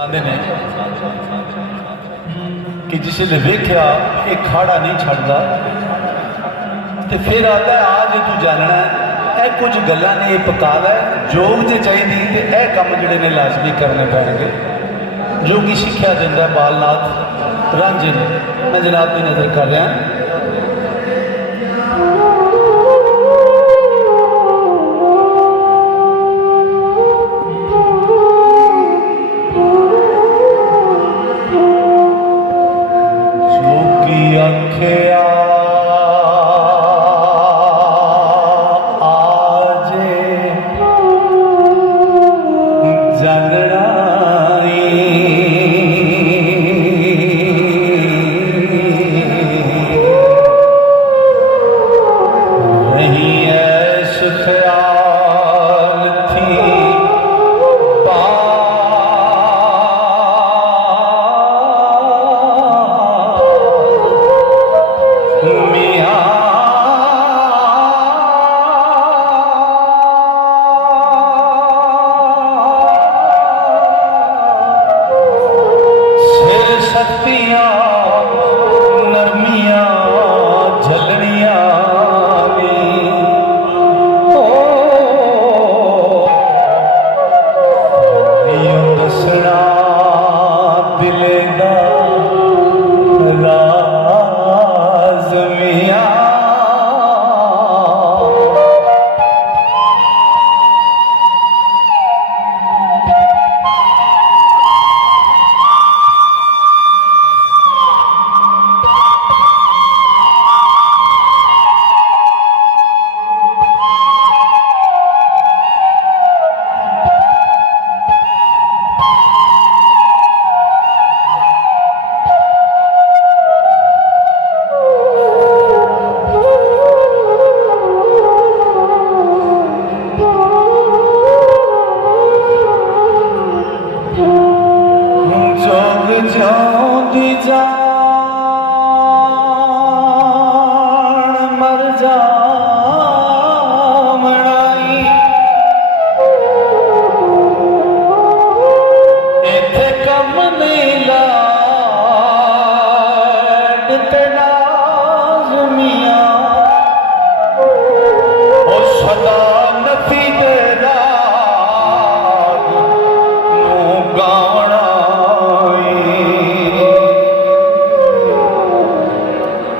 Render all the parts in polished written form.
आते ने कि जिसले वेख्या ये खाड़ा नहीं छड़ता तो फिर आता है आज तू जानना है कुछ गल्लां ने पका लै जोग जे चाहिए तो यह काम जोड़े ने लाजमी करने पैणगे जो कि सिक्ख्या देंदा बालनाथ रांझे ने मैं जनाब की नज़र कर रहा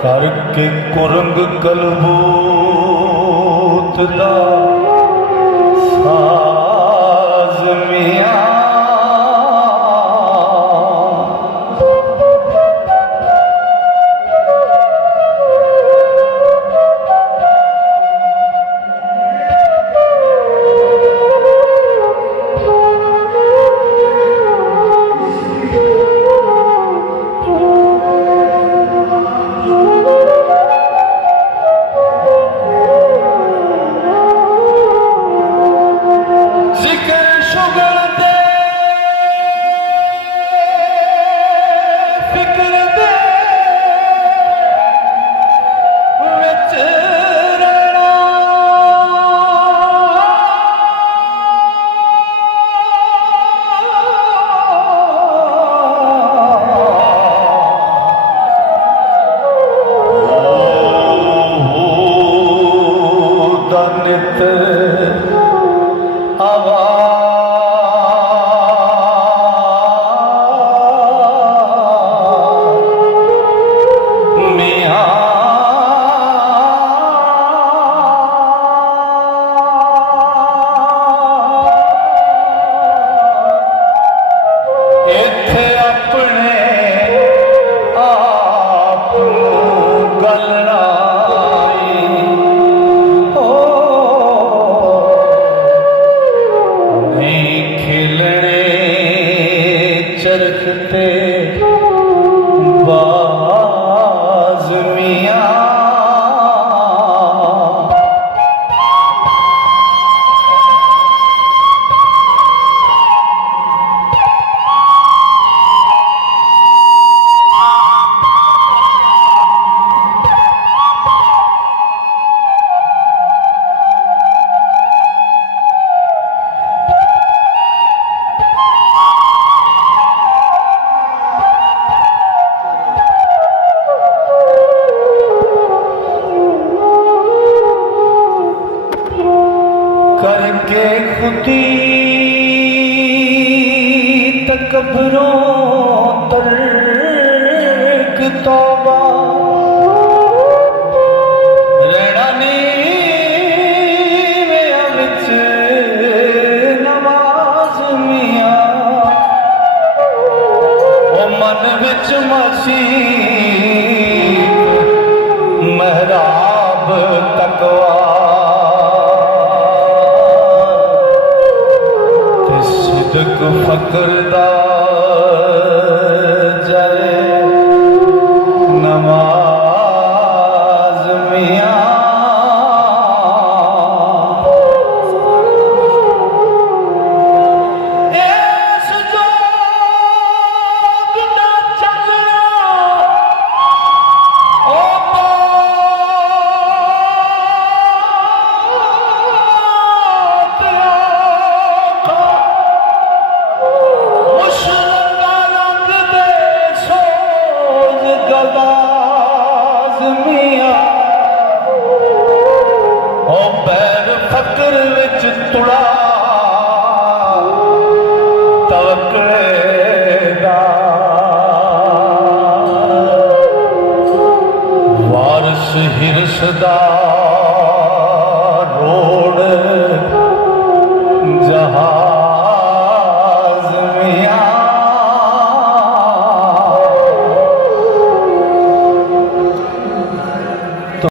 करके कुरंग कलबूत दा साज मियां कब्रों तर्क तौबा रहना नीवियां विच नमाज मियां ओ मन विच मसीह महराब तकवा सिदक फकर दा जरे नमाज मियां इस जोग दा चलना ओ फकर विच तुड़ा तवकलेदा वारस हिरसदा